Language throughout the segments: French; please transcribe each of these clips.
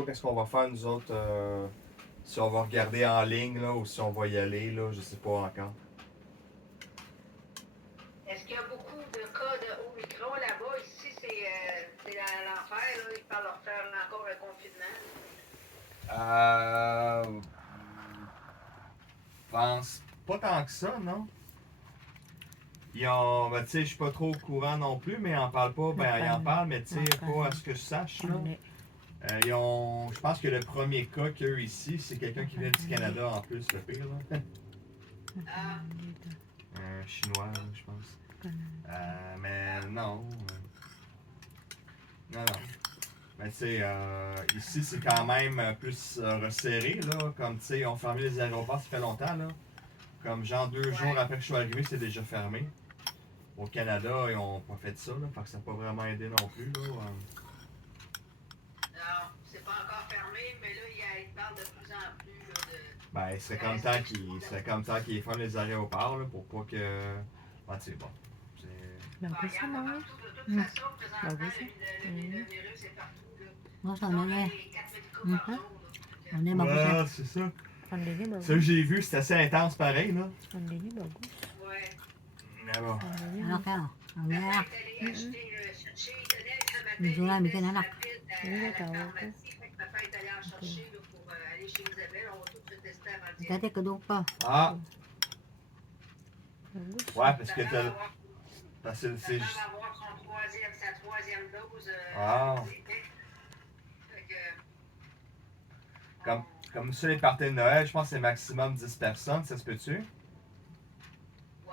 pas qu'est-ce qu'on va faire nous autres. Si on va regarder en ligne là, ou si on va y aller, là, je sais pas encore. Est-ce qu'il y a beaucoup de cas de Omicron là-bas? Ici, c'est l'enfer, là. Ils parlent de faire encore un confinement. Je pense pas tant que ça, non? Ils ont, ben, tu sais, je suis pas trop au courant non plus, mais ils en parlent pas. Ben, ils en parlent, mais tu sais, pas à ce que je sache, là. Ils ont, je pense que le premier cas qu'il y a eu ici, c'est quelqu'un qui vient du Canada en plus, le pire, là. Ah, Un Chinois, là, je pense. Mais non. Non, non. Mais tu sais, ici, c'est quand même plus resserré, là. Comme, tu sais, ils ont fermé les aéroports, ça fait longtemps, là. Comme, genre, 2 jours après que je suis arrivé, c'est déjà fermé. Au Canada, ils ont pas fait ça, là. Fait que ça n'a pas vraiment aidé non plus, là. non, c'est pas encore fermé, mais là, ils parlent de plus en plus, là, de... Ben, c'est comme temps qu'ils ferment les aéroports, là, pour pas que. Ben, tu sais, bon. C'est. Il y en a partout. De toute façon, présentement, le virus est partout, là. Moi, j'en Donc, ai. les 4000 cas par jour, là. On est bagus. Ouais, c'est ça. Ça que j'ai vu, c'est assez intense pareil, là. Ouais. Mais bon. Anak yan. Ang Ma anak. femme est allée acheter le Chanel ce matin. Medyo lang, Des bitin anak. rapides à la pharmacie. Fait que ma femme est allée en chercher là, pour aller chez Isabelle. On va tout se tester avant d'y aller. Dati kadung pa. Ah! Ouais, parce que Ma t'as. femme va Parce que Ma c'est femme juste. va avoir sa troisième dose. Ah. Fait que, Comme ça, les parties de Noël, je pense que c'est maximum 10 personnes, ça se peut-tu?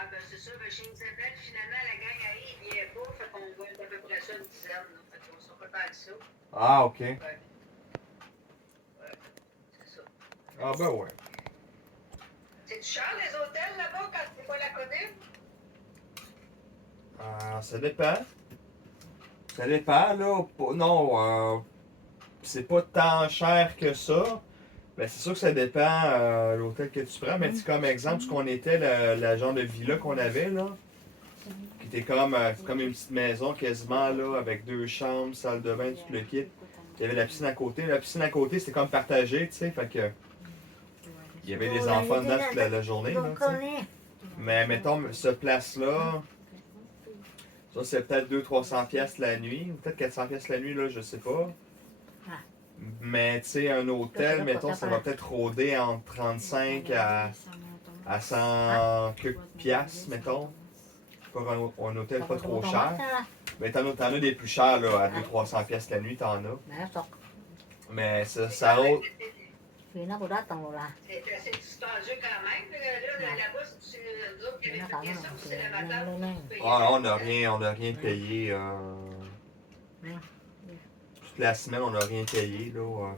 ouais, ben c'est ça. Ben, chez Isabelle, finalement, la gang arrive, il vient pas. Fait qu'on va être à peu près ça une dizaine. Là. Fait qu'on sera pas tant que ça. Ah, ok. Ouais. Ouais, c'est ça. Ah, ben ouais. C'est-tu cher les hôtels là-bas quand c'est pas la COVID? Ça dépend. Ça dépend, là. Non, c'est pas tant cher que ça. Ben, c'est sûr que ça dépend l'hôtel que tu prends. Mais tu comme exemple, ce qu'on était, la genre de villa qu'on avait, là. Qui était comme une petite maison quasiment, là, avec 2 chambres, salle de bain, tout le kit. Il y avait la piscine à côté. La piscine à côté, c'était comme partagé, tu sais. Fait que. Il y avait des enfants dedans toute la journée, là, tu sais. Mais mettons, ce place-là, ça c'est peut-être 200-300$ la nuit, ou peut-être 400$ la nuit, là, je sais pas. Mais tu sais, un hôtel, mettons, ça va peut-être rôder entre 35 à 100 quelques piastres, mettons. Pour un hôtel pas trop cher. Mais t'en as des plus chers, là, à 200-300$ la nuit, t'en as. Nasok. Mais ça rôde. Pina ko datang wala. C'est assez dispendieux quand même. Là-bas, c'est nous autres qui avaient payé ça ou c'est le matin qui payait? Ah, on n'a rien payé. Toute la semaine, on n'a rien payé, là.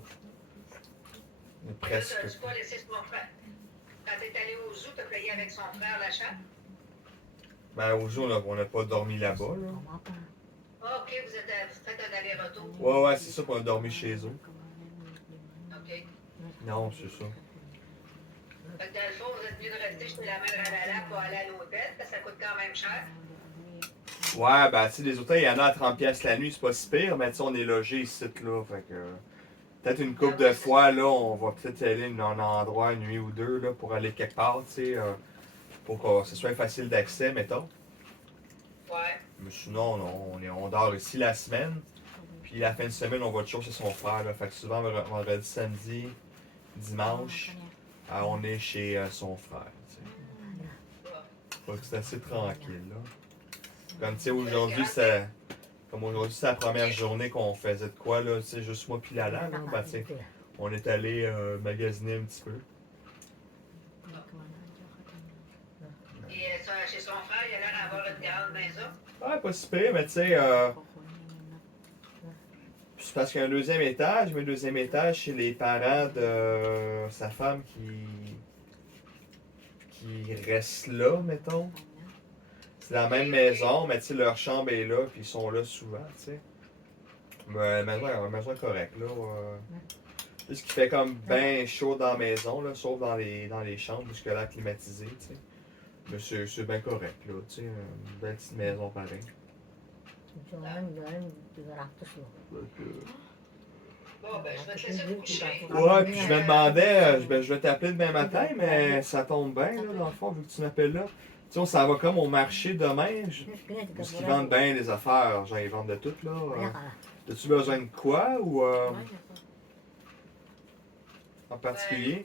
Presque. Tu n'as pas laissé son frère. Quand tu es allé au zoo, tu as payé avec son frère la chambre? Ben, au jour, on n'a pas dormi là-bas, là. Ah, ok, vous faites un aller-retour. Ouais, c'est ça qu'on a dormi chez eux. Ok. Non, c'est ça. Fait que dans le fond, vous êtes mieux de rester chez la mère à la pour aller à l'hôtel, parce que ça coûte quand même cher. Ouais, ben, tu sais, les hôtels, il y en a à 30$ la nuit, c'est pas si pire, mais tu sais, on est logé ici, là. Fait que. Peut-être une couple de fois, là, on va peut-être aller dans un endroit, une nuit ou deux, là, pour aller quelque part, tu sais, pour que ce soit facile d'accès, mettons. Ouais. Mais sinon, on dort ici la semaine. Puis la fin de semaine, on va toujours chez son frère, là. Fait que souvent, vendredi, samedi, dimanche, on est chez son frère, tu sais. Fait que c'est assez tranquille, là. Comme, tu sais, aujourd'hui, c'est la première journée qu'on faisait de quoi, là, tu sais, juste moi puis Lala, là. Ben, tu sais, on est allé magasiner un petit peu. Et chez son frère, il a l'air d'avoir une grande maison. Ouais, pas si pire, mais tu sais, c'est parce qu'il y a un deuxième étage, mais le deuxième étage, c'est les parents de sa femme qui restent là, mettons. C'est la même maison, mais tu sais, leur chambre est là, puis ils sont là souvent, tu sais. Mais la maison est correcte, là. Juste qu'il fait comme bien chaud dans la maison, là, sauf dans les chambres, jusque là climatisé, tu sais. Mais c'est bien correct, là, tu sais, une belle petite maison pareille. Bon, ben, je vais te laisser me coucher. Ouais, puis je me demandais, je vais t'appeler demain matin, mais ça tombe bien, là, dans le fond, vu que tu m'appelles là. Tu sais, on s'en va comme au marché demain, parce qu'ils vendent bien les affaires, genre ils vendent de tout, là. As-tu besoin de quoi, ou en particulier?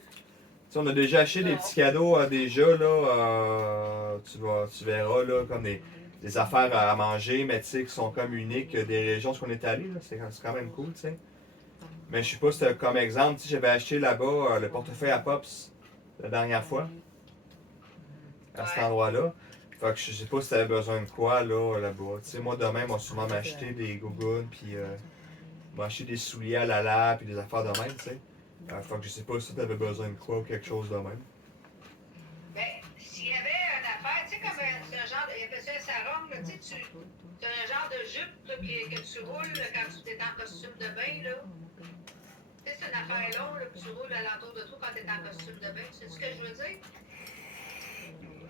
Tu sais, on a déjà acheté des petits cadeaux déjà, là, tu verras, là, comme des affaires à manger, mais tu sais, qui sont comme uniques des régions où on est allé, là, c'est quand même cool, tu sais. Mais je sais pas si comme exemple, tu sais, j'avais acheté là-bas le portefeuille à Pops la dernière fois, à cet endroit-là. Fait que je sais pas si t'avais besoin de quoi là-bas. Tu sais, moi demain, moi sûrement m'acheter des gougounes, puis m'acheter des souliers à la lave, puis des affaires de même, tu sais. Fait que je sais pas si t'avais besoin de quoi ou quelque chose de même. Ben, s'il y avait une affaire, tu sais, comme c'est un genre, il appelle ça un sarong, là, tu sais, c'est un genre de jupe là, que tu roules là, quand tu es en costume de bain, là. Tu sais, c'est une affaire longue, là, que tu roules alentour de toi quand tu es en costume de bain. Tu sais ce que je veux dire?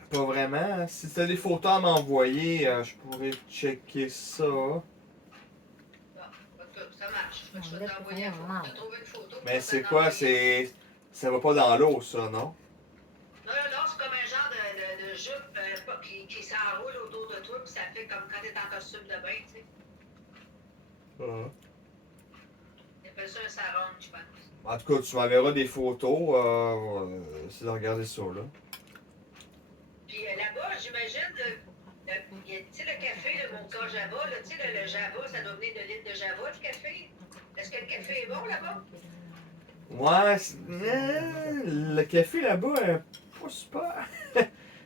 Pas vraiment. Si t'as des photos à m'envoyer, je pourrais checker ça. Bon, ok, ça marche. Je vais t'envoyer la photo. Tu as trouvé une photo. Mais c'est quoi? Ça va pas dans l'eau, ça, non? Non, c'est comme un genre de jupe qui s'enroule autour de toi, puis ça fait comme quand tu es en costume de bain, tu sais. Ah. Ils appellent ça un sarong, je pense. En tout cas, tu m'enverras des photos. Essayer de regarder ça, là. Puis là-bas, j'imagine, tu sais, le café, le Mocha Java, là, tu sais, le Java, ça doit venir de l'île de Java, le café. Est-ce que le café est bon là-bas? Ouais, le café là-bas est pas super.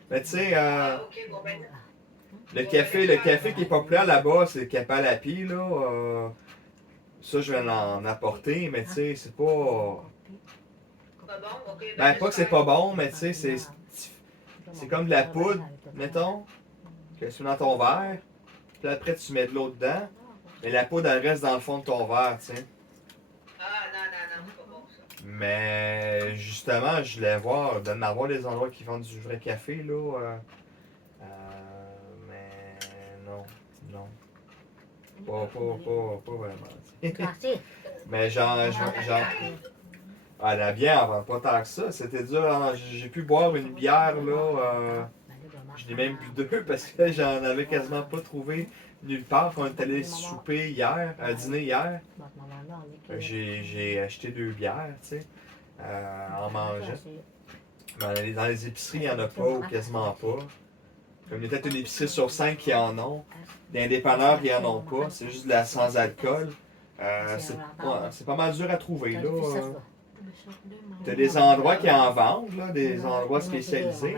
Mais tu sais, Ok, bon, ben, le café qui est populaire là-bas, c'est le café à la pie, là. Ça, je vais en apporter, mais tu sais, c'est pas. pas bon, ok, Ben, pas que c'est pas bon, mais tu sais, c'est comme de la poudre, mettons, que tu mets dans ton verre. Puis après, tu mets de l'eau dedans. Mais la poudre, elle reste dans le fond de ton verre, tu sais. Ah, non, c'est pas bon, ça. Mais justement, je voulais voir, d'en avoir des endroits qui vendent du vrai café, là. Mais non. Pas vraiment. Mais ah, la bière, on vend pas tant que ça. C'était dur. Hein. J'ai pu boire une bière, là. Je n'ai même bu deux parce que j'en avais quasiment pas trouvé nulle part. Quand on est allé souper hier, à dîner hier, j'ai acheté deux bières, tu sais, en mangeant. Mais dans les épiceries, il n'y en a pas ou quasiment pas. Comme il y a peut-être une épicerie sur 5 qui en ont. Des dépanneurs, ils en ont pas. C'est juste de la sans-alcool. C'est pas mal dur à trouver, là. T'as des endroits qui en vendent, là, des endroits spécialisés.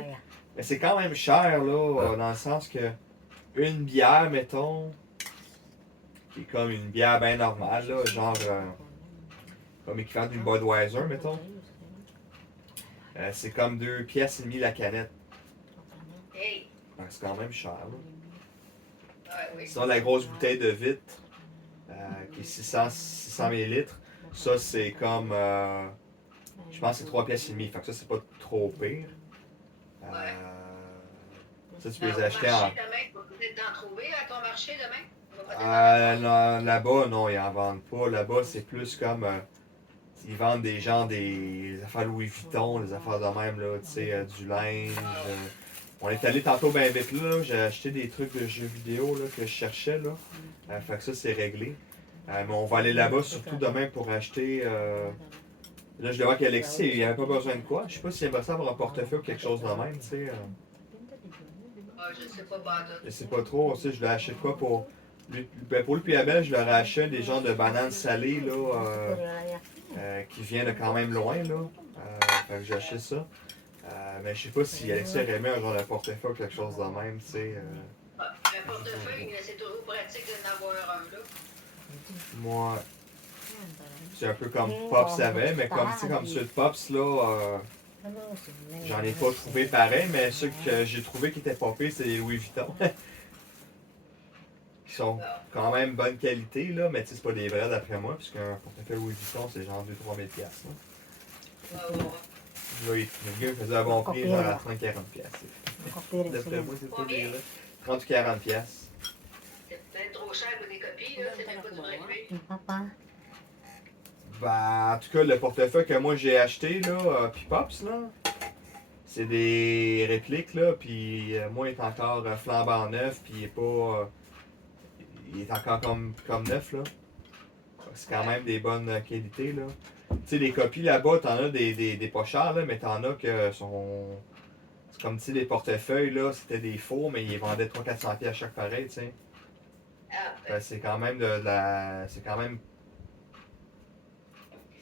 Mais c'est quand même cher, là, dans le sens que une bière, mettons, qui est comme une bière bien normale, là, genre comme équivalent d'une Budweiser, mettons, c'est comme 2 pièces et demie la canette. Hey, C'est quand même cher, là. oui. Sinon, la grosse bouteille de vitre, qui est 600 millilitres, ça, c'est comme, je pense que c'est 3 pièces et demie. Fait que ça, c'est pas trop pire. Ça, tu peux les acheter en... Demain, tu vas peut-être t'en trouver à ton marché demain? Non, là-bas, non, ils en vendent pas. Là-bas, c'est plus comme... ils vendent des affaires Louis Vuitton, des affaires de même, là, tu sais, du linge. On est allé tantôt bien vite là, j'ai acheté des trucs de jeux vidéo là, que je cherchais, là. Fait que ça, c'est réglé. Mais on va aller là-bas surtout demain pour acheter... Là, je devais voir qu'Alexis, il avait pas besoin de quoi. Je sais pas s'il aimerait ça avoir un portefeuille ou quelque chose de même, tu sais. Je sais pas, Bandon. Je sais pas trop, tu sais, je l'ai acheté quoi pour... Pour lui puis Abel, je leur ai acheté des genres de bananes salées, là, qui viennent de quand même loin, là. Fait que j'ai acheté ça. Mais je sais pas si Alexis aurait aimé un genre de portefeuille ou quelque chose de même, tu sais. Un portefeuille, c'est toujours pratique d'en avoir un, là. Moi, c'est un peu comme Pops avait, mais comme, tu sais, comme ceux de Pops, là, j'en ai pas trouvé pareil, mais ceux que j'ai trouvé qui étaient popés, c'est les Louis Vuitton. Qui sont quand même bonne qualité, là, mais tu sais, c'est pas des vrais d'après moi, puisqu'un portefeuille Louis Vuitton, c'est genre 2-3 000 piastres, là. Là, le gars faisait un bon prix, genre à 30-40 piastres. D'après moi, c'est pas des vrais. 30 ou 40 piastres. C'est peut-être trop cher pour des copies, là. C'est même pas du vrai prix. Ben, en tout cas, le portefeuille que moi j'ai acheté, là, puis Pops, là, c'est des répliques, là, puis moi, il est encore flambant neuf, puis il est pas. Il est encore comme neuf, là. C'est quand même des bonnes qualités, là. Tu sais, les copies là-bas, t'en as des pas chers, là, mais t'en as que sont. C'est comme, tu sais, les portefeuilles, là, c'était des faux, mais ils vendaient 300-400 pieds à chaque pareil, tu sais. Ah, Ben, c'est quand même de la. C'est quand même.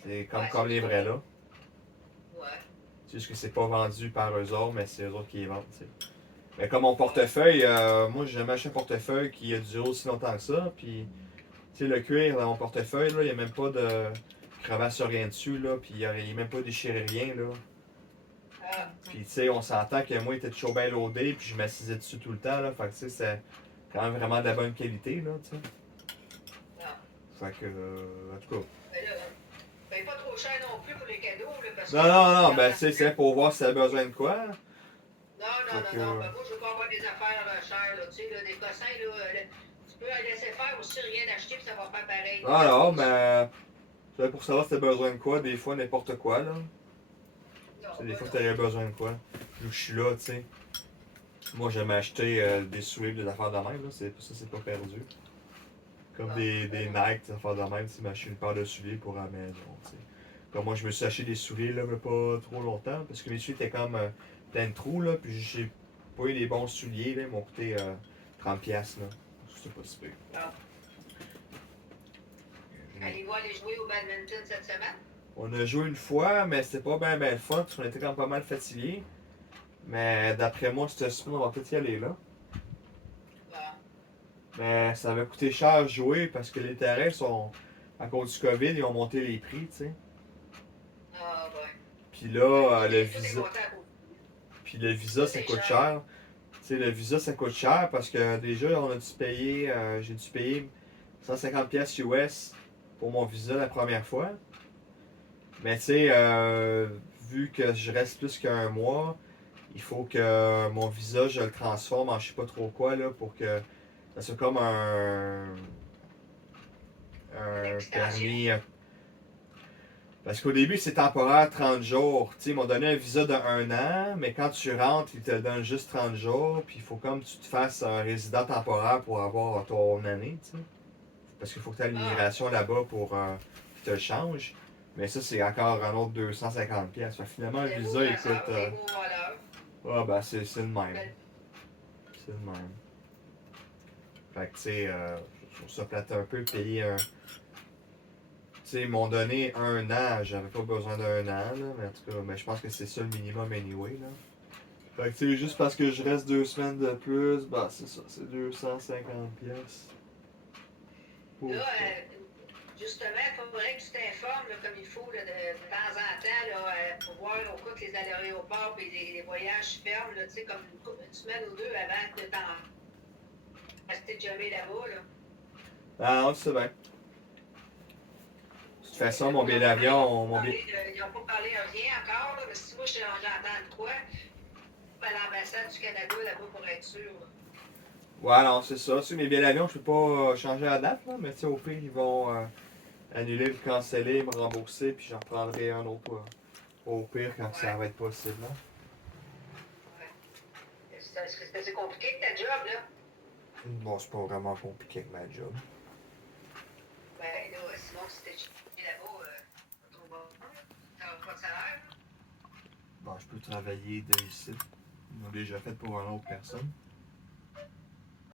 C'est comme les vrais, là. ouais. C'est juste que c'est pas vendu par eux autres, mais c'est eux autres qui les vendent, tu sais. Mais comme mon portefeuille, moi j'ai jamais acheté un portefeuille qui a duré aussi longtemps que ça. Puis, tu sais, le cuir dans mon portefeuille, là, il n'y a même pas de crevasse sur rien dessus, là. Puis, il n'est même pas déchiré rien, là. Ah, Puis, tu sais, on s'entend que moi, il était toujours bien loadé, puis je m'assisais dessus tout le temps, là. Fait que, tu sais, c'est quand même vraiment de la bonne qualité, là, tu sais. ah. Fait que, en tout cas. Ben là, paye pas trop cher non plus pour les cadeaux, là, parce Non, que... non, non, ben, c'est pour voir si ça a besoin de quoi. Non, Fait que, non, ben moi, je veux pas avoir des affaires chères, là, tu sais, là, des cossins, là, tu peux laisser faire aussi rien acheter, puis ça va faire pareil. ah non, mais. C'est pour savoir si t'as besoin de quoi, des fois, n'importe quoi, là. Non, Tu sais, des ben fois, non. t'aurais besoin de quoi. Vu que je suis là, tu sais. Moi, j'aime acheter des souliers, des affaires de même, là. Ça, c'est pas perdu. Comme Ah, des ben Nike, des affaires de même, tu sais, m'acheter une paire de souliers pour la maison, tu sais. Comme moi, je me suis acheté des souliers, là, mais pas trop longtemps, parce que mes souliers étaient comme plein de trous, là, puis j'ai pas eu les bons souliers, là. Ils m'ont coûté 30$, là. C'était pas si pire. Ah. Allez-vous aller jouer au badminton cette semaine? On a joué une fois, mais c'était pas bien le fun, parce qu'on était quand même pas mal fatigués. Mais d'après moi, cette semaine, on va peut-être y aller, là. Ah, Mais ça va coûter cher à jouer parce que les terrains sont, à cause du COVID, ils ont monté les prix, tu sais. ah, ouais. Puis là, Tout est content à vous. le visa, ça C'est coûte cher. cher. Tu sais, le visa, ça coûte cher parce que déjà, on a dû payer, j'ai dû payer 150$ US pour mon visa la première fois. Mais tu sais, vu que je reste plus qu'un mois, il faut que mon visa, je le transforme en je sais pas trop quoi, là, pour que ça soit comme un Extension. permis. Parce qu'au début, c'est temporaire 30 jours. Tu sais, ils m'ont donné un visa de 1 an, mais quand tu rentres, ils te donnent juste 30 jours. Puis il faut comme tu te fasses un résident temporaire pour avoir ton année, tu sais. Parce qu'il faut que tu aies Ah, l'immigration là-bas pour qu'ils te le changent. Mais ça, c'est encore un autre 250$. Fait que finalement, le des beaux visa, il chasseurs, coûte. des beaux voleurs. Ah, ben, c'est le même. Ben, C'est le même. Fait que, tu sais, je trouve ça plate un peu de payer un. Tu sais, ils m'ont donné 1 an, j'avais pas besoin d'1 an, là, mais en tout cas, mais je pense que c'est ça le minimum anyway, là. Fait que, tu sais, juste parce que je reste 2 semaines de plus, bah, c'est ça, c'est 250$. Pour là, ça. justement, il faudrait que tu t'informes là, comme il faut là, de temps en temps là, pour voir au cas que les aéroports et les voyages ferment, là, tu sais, comme une semaine ou deux avant que t'en rester jamais là-bas. Là. Ah, on sait bien. De toute façon, mon billet Ils d'avion, n'ont pas parlé à rien encore, là, mais si moi j'entends de quoi, à l'ambassade du Canada là-bas pour être sûr. Là. Ouais, non, c'est ça. Sur mes billets d'avion, je peux pas changer la date, là, mais tu sais, au pire, ils vont annuler, me canceller, me rembourser, puis j'en prendrai un autre, au pire, quand ça va être possible, là. Ouais. C'est compliqué que ta job, là. Bon, c'est pas vraiment compliqué avec ma job. Ben là, sinon, si t'es là-bas, tu n'auras pas de salaire. Bon, je peux travailler de ici. Ils l'ont déjà fait pour une autre personne.